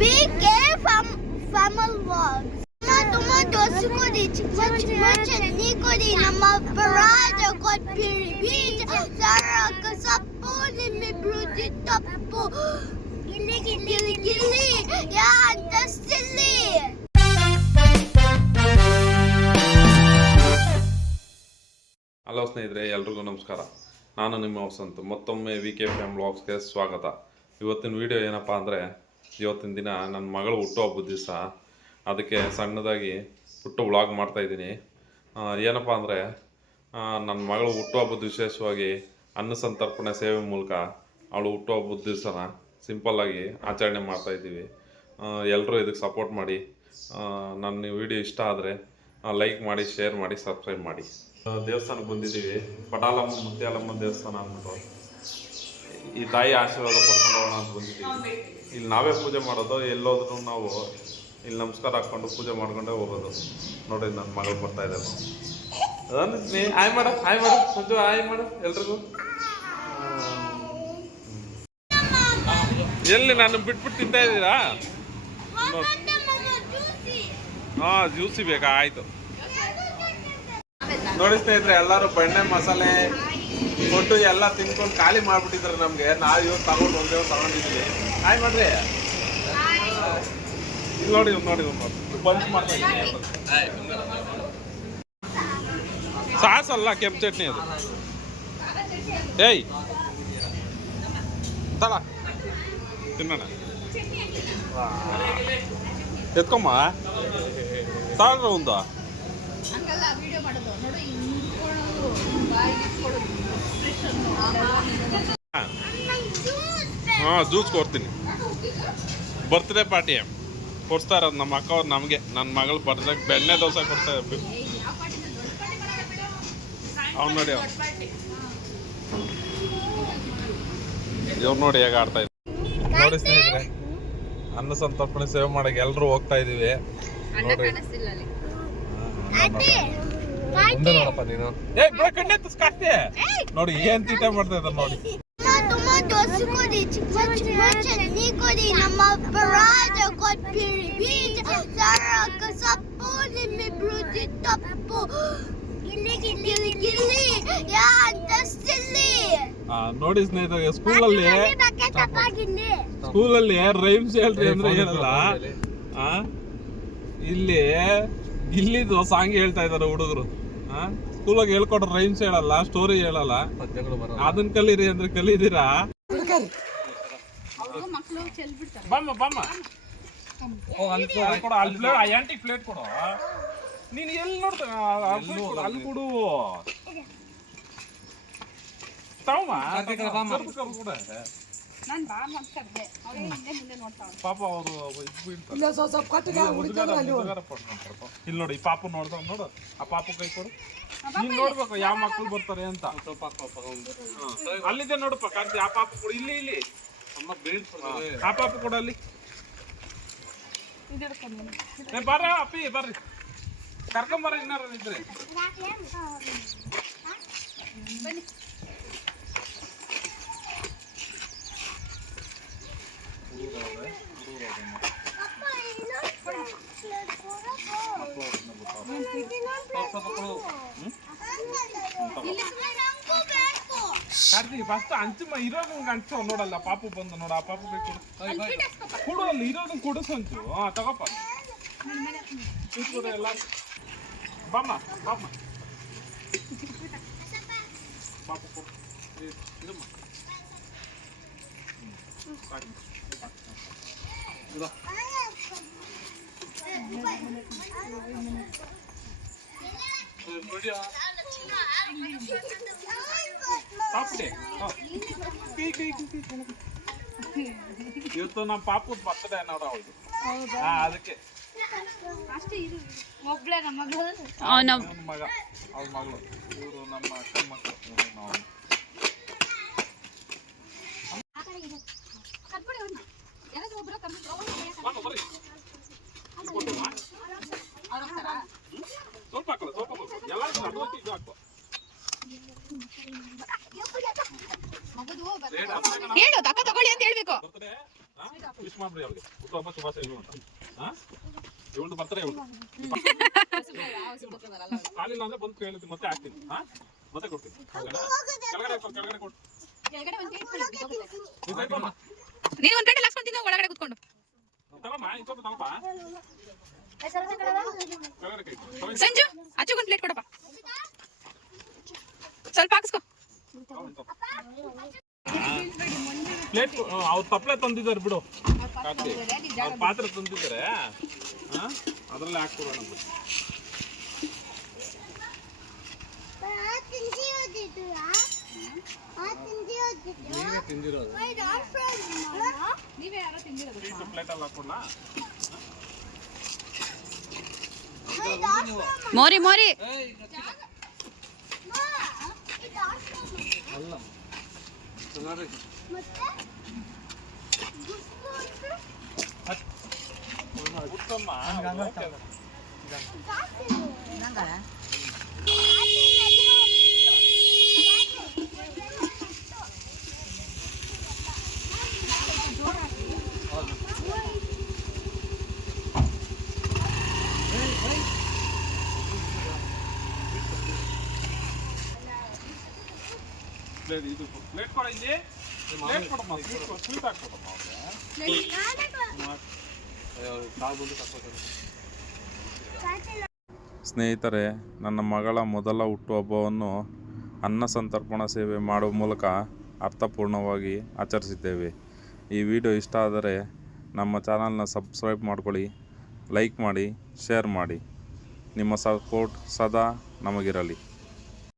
BK Family Vlogs. ತುಂಬ ದೋಸೆ ಕೊಡಿ, ಚಿಕ್ಕ ಚಟ್ನಿ ಕೊಡಿ, ನಮ್ಮ ಪರಾಜ ಕೊಟ್ಬಿಡಿ, ಬೀಜ ಸರಕ ಸೊಪ್ಪು ನಿಮ್ಮಿಬ್ರು ತಪ್ಪು, ಗಿಲ್ಲಿ ಗಿಲ್ಲಿ ಗಿಲ್ಲಿ ಯಾ ಅಂತ ಸಿಲ್ಲಿ. ಹಲೋ ಸ್ನೇಹಿತರೆ, ಎಲ್ರಿಗೂ ನಮಸ್ಕಾರ. ನಾನು ನಿಮ್ಮ ವಸಂತ್. ಮತ್ತೊಮ್ಮೆ VK Family Vlogsಗೆ ಸ್ವಾಗತ. ಇವತ್ತಿನ ವಿಡಿಯೋ ಏನಪ್ಪ ಅಂದರೆ, ಇವತ್ತಿನ ದಿನ ನನ್ನ ಮಗಳು ಹುಟ್ಟುಹಬ್ಬದ ದಿವಸ. ಅದಕ್ಕೆ ಸಣ್ಣದಾಗಿ ಪುಟ್ಟ ವ್ಲಾಗ್ ಮಾಡ್ತಾಯಿದ್ದೀನಿ. ಏನಪ್ಪ ಅಂದರೆ, ನನ್ನ ಮಗಳು ಹುಟ್ಟುಹಬ್ಬದ ವಿಶೇಷವಾಗಿ ಅನ್ನ ಸಂತರ್ಪಣೆ ಸೇವೆ ಮೂಲಕ ಅವಳು ಹುಟ್ಟುಹಬ್ಬದ ದಿವಸನ ಸಿಂಪಲ್ಲಾಗಿ ಆಚರಣೆ ಮಾಡ್ತಾಯಿದ್ದೀವಿ. ಎಲ್ಲರೂ ಇದಕ್ಕೆ ಸಪೋರ್ಟ್ ಮಾಡಿ. ನನ್ನ ವಿಡಿಯೋ ಇಷ್ಟ ಆದರೆ ಲೈಕ್ ಮಾಡಿ, ಶೇರ್ ಮಾಡಿ, ಸಬ್ಸ್ಕ್ರೈಬ್ ಮಾಡಿ. ದೇವಸ್ಥಾನಕ್ಕೆ ಬಂದಿದ್ದೀವಿ. ಪಟಾಲಮ್ಮ ಮುತ್ಯಾಲಮ್ಮ ದೇವಸ್ಥಾನ ಅಂದ್ಬಿಟ್ಟು ಈ ತಾಯಿ ಆಶೀರ್ವಾದ ಪಡ್ಕೊಂಡು ಹೋಗೋಣ ಅಂತ ಬಂದಿದ್ದೀವಿ. ಇಲ್ಲಿ ನಾವೇ ಪೂಜೆ ಮಾಡೋದು. ಎಲ್ಲೋದ್ರೂ ನಾವು ಇಲ್ಲಿ ನಮಸ್ಕಾರ ಹಾಕ್ಕೊಂಡು ಪೂಜೆ ಮಾಡ್ಕೊಂಡೇ ಹೋಗೋದು. ನೋಡಿ, ನನ್ನ ಮಗಳು ಬರ್ತಾ ಇದ್ದಾರೆ. ಆಯ್ ಮಾಡು, ಆಯ್ ಮಾಡು, ಸಂಜು ಆಯ್ ಮಾಡು ಎಲ್ರಿಗೂ. ಎಲ್ಲಿ ನಾನು ಬಿಟ್ಬಿಟ್ಟು ತಿಂತಾ ಇದ್ದೀರಾ? ಹಾಂ, ಜ್ಯೂಸಿ ಬೇಕಾ? ಆಯಿತು. ನೋಡಿ ಸ್ನೇಹಿತರೆ, ಎಲ್ಲರೂ ಬೆಣ್ಣೆ ಮಸಾಲೆ ಕೊಟ್ಟು ಎಲ್ಲ ತಿನ್ಕೊಂಡು ಖಾಲಿ ಮಾಡ್ಬಿಟ್ಟಿದ್ದಾರೆ ನಮಗೆ. ನಾವು ಇವತ್ತು ತಗೊಂಡು ಒಂದೇ ತಗೊಂಡಿದ್ದೀವಿ. ಆಯ್ ಮಾಡ್ರಿ. ಇಲ್ಲಿ ನೋಡಿ, ನೋಡಿ ಬಂಚ್ ಮಾಡ್ತಾ ಇದ್ದೀನಿ. ಸಾಸ್ ಅಲ್ಲ, ಕೆಂಪು ಚಟ್ನಿ ಅದು. ಏಯ್ ತಳ ತಿನ್ನೋಣ. ಎತ್ಕೊಮ್ಮ ತಾಳ್ರ ಒಂದು. ಹಾಂ, ಜ್ಯೂಸ್ ಕೊಡ್ತೀನಿ. ಬರ್ತ್ಡೇ ಪಾರ್ಟಿ ಕೊಡ್ತಾ ಇರೋದು ನಮ್ಮ ಅಕ್ಕ ಅವ್ರು ನಮಗೆ. ನನ್ನ ಮಗಳು ಬರ್ತ್ಡೇ ಬೆಣ್ಣೆ ದೋಸೆ ಕೊಡ್ತಾ ಇರ್ಬೇಕು. ಅವ್ನು ನೋಡಿ, ಇವ್ರು ನೋಡಿ ಹೇಗೆ ಆಡ್ತಾ ಇದ್ರು. ನೋಡಿ ಸ್ನೇಹಿತರೆ, ಅನ್ನ ಸಂತರ್ಪಣೆ ಸೇವೆ ಮಾಡಕ್ಕೆ ಎಲ್ಲರೂ ಹೋಗ್ತಾ ಇದೀವಿ. ನೋಡಿ, ಮುಂದೆ ನೋಡಪ್ಪ ನೀನು. ಕಣ್ಣೆ ತುಸ್ಕಾಸ್ತೆ ನೋಡಿ, ಏನ್ ತೀಟ ಮಾಡ್ತಾ ಇದ್ದಾರೆ ನೋಡಿ. ತುಂಬ ದೋಸೆ ಕೊಡಿ, ಚಿಕ್ಕ ಚಟ್ನಿ ಕೊಡಿ, ನಮ್ಮ ಪರಾಜ ಕೊಟ್ಬಿಡಿ, ಬೀಜ ಸರಕ ಸೊಪ್ಪು ನಿಮ್ಮಿಬ್ರು ತಪ್ಪು, ಗಿಲ್ಲಿ ಗಿಲ್ಲಿ ಗಿಲ್ಲಿ ಯಾ ಅಂತ ಸಿಲ್ಲಿ. ನೋಡಿ ಸ್ನೇಹಿತರೆ, ಸ್ಕೂಲಲ್ಲಿ ರೈಮ್ಸ್ ಹೇಳ್ರಿ ಅಂದ್ರೆ ಹೇಳಲ್ಲ. ಇಲ್ಲಿ ಗಿಲ್ಲಿದು ಸಾಂಗ್ ಹೇಳ್ತಾ ಇದಾರೆ ಹುಡುಗರು. ಸ್ಕೂಲಾಗ ಹೇಳ್ಕೊಟ್ರೆ ರೈಮ್ಸ್ ಹೇಳಲ್ಲ, ಸ್ಟೋರಿ ಹೇಳಲ್ಲ. ಅದನ್ನ ಕಲೀರಿ ಅಂದ್ರೆ ಕಲೀದಿರಾ? ಬಮ್ಮ ಬಮ್ಮ ಆಂಟಿ ಪ್ಲೇಟ್ ಕೊಡು. ನೀನು ಎಲ್ಲಿ ನೋಡ್ತಾ ಅಲ್ಲಿ ಕೊಡು. ಪಾಪ ಅವರು ಇಲ್ಲಿ ನೋಡಿ, ಈ ಪಾಪ ನೋಡ್ದ ನೋಡು. ಆ ಪಾಪ ಕೈ ಕೊಡು. ನೀನ್ ನೋಡ್ಬೇಕು ಯಾವ ಮಕ್ಳು ಬರ್ತಾರೆ ಅಂತ. ಅಲ್ಲಿದೆ ನೋಡಪ್ಪ ಕಾರ್ತಿ. ಆ ಪಾಪ ಕೊಡು. ಇಲ್ಲಿ ಇಲ್ಲಿ ಆ ಪಾಪ ಕೊಡು. ಅಲ್ಲಿ ಬರ್ರ ಅಪ್ಪಿ, ಬರ್ರಿ ಕರ್ಕೊಂಬರ. ಇನ್ನಾರ ಇದ್ರೆ ಕಾರ್ತಿ ಫಸ್ಟ್ ಹಂಚು. ಇರೋದನ್ನ ಹಂಚು ನೋಡಲ್ಲ. ಪಾಪು ಬಂದು ನೋಡ. ಆ ಪಾಪು ಬೇಕು ಕೊಡು. ಅಲ್ಲಿ ಇರೋದನ್ನ ಕೊಡಿಸು ಹಂಚು. ತಗೋಪ್ಪ ಎಲ್ಲ. ಬಾಮ್ಮ ಬಾಮ್ಮ ಪಾಪು ಕೊಡು. ಇವತ್ತು ನಮ್ಮ ಪಾಪು ಬರ್ತಡೇ ನೋಡ ಅವಳು. ಅದಕ್ಕೆ ಮಗ ಅವ್ಳ ಮಗಳು. ಇವರು ನಮ್ಮ ಅಕ್ಕನ ಮಕ್ಕಳು. ಸ್ವಲ್ಪ ಹಾಕಲ್ಲ, ಸ್ವಲ್ಪ ಎಲ್ಲ ಹಾಕುವ. ಹೇಳು ಅಕ್ಕ ತಗೊಳ್ಳಿ ಅಂತ ಹೇಳ್ಬೇಕು. ವಿಶ್ ಮಾಡ್ರಿ ಅವ್ರಿಗೆ. ಹುಟ್ಟುಹಬ್ಬ ಶುಭಾಶಯಗಳು ಅಂತ. ಇವಳು ಬರ್ತಾರೆ ಇವಳು ಕಾಲಿಲ್ಲ ಅಂದ್ರೆ ಬಂದು ಕೇಳಿದ್ವಿ ಮತ್ತೆ ಹಾಕ್ತೀನಿ. ಮತ್ತೆ ಕೊಡ್ತೀನಿ. ಕೆಳಗಡೆ ಕೊಟ್ಟು ನೀನು ಒಂದ್ ಪ್ಲೇಟ್ ಹಾಕ್ಸ್ಕೊಂತಿದ್ದ ಒಳಗಡೆ ಕುತ್ಕೊಂಡು ಸಂಜು ಅಚ್ಚುಗೊಂದು ಪ್ಲೇಟ್ ಕೊಡಪ್ಪ, ಸ್ವಲ್ಪ ಹಾಕ್ಸ್ಕೊ. ಪ್ಲೇಟ್ ಅವ್ರು ತಪ್ಪಲೆ ತಂದಿದ್ದಾರೆ ಬಿಡು, ಪಾತ್ರೆ ತಂದಿದ್ದಾರೆ, ಅದರಲ್ಲೇ ಹಾಕ್ಕೊಡೋಣ. ನೀವೇ ತಿಂದಿರೋದು. ನೀವೇ ಯಾರೋ ತಿಂದಿರೋದು. ಪ್ಲೇಟಲ್ಲಿ ಹಾಕ್ಕೊಡ್ಲಾ? ಮೋರಿ ಮೋರಿ ಅಲ್ಲ ಉತ್ತಮ. ಇದು ಪ್ಲೇಟ್ ಕೊಡ, ಇಲ್ಲಿ ಪ್ಲೇಟ್ ಕೊಡಮ್ಮ, ಸ್ವೀಟ್ ಹಾಕ್ಕೊಡಮ್ಮ. ಸ್ನೇಹಿತರೆ, ನನ್ನ ಮಗಳ ಮೊದಲ ಹುಟ್ಟುಹಬ್ಬವನ್ನು ಅನ್ನ ಸಂತರ್ಪಣಾ ಸೇವೆ ಮಾಡುವ ಮೂಲಕ ಅರ್ಥಪೂರ್ಣವಾಗಿ ಆಚರಿಸಿದ್ದೇವೆ. ಈ ವಿಡಿಯೋ ಇಷ್ಟ ಆದರೆ ನಮ್ಮ ಚಾನಲ್ನ ಸಬ್ಸ್ಕ್ರೈಬ್ ಮಾಡ್ಕೊಳ್ಳಿ, ಲೈಕ್ ಮಾಡಿ, ಶೇರ್ ಮಾಡಿ. ನಿಮ್ಮ ಸಪೋರ್ಟ್ ಸದಾ ನಮಗಿರಲಿ.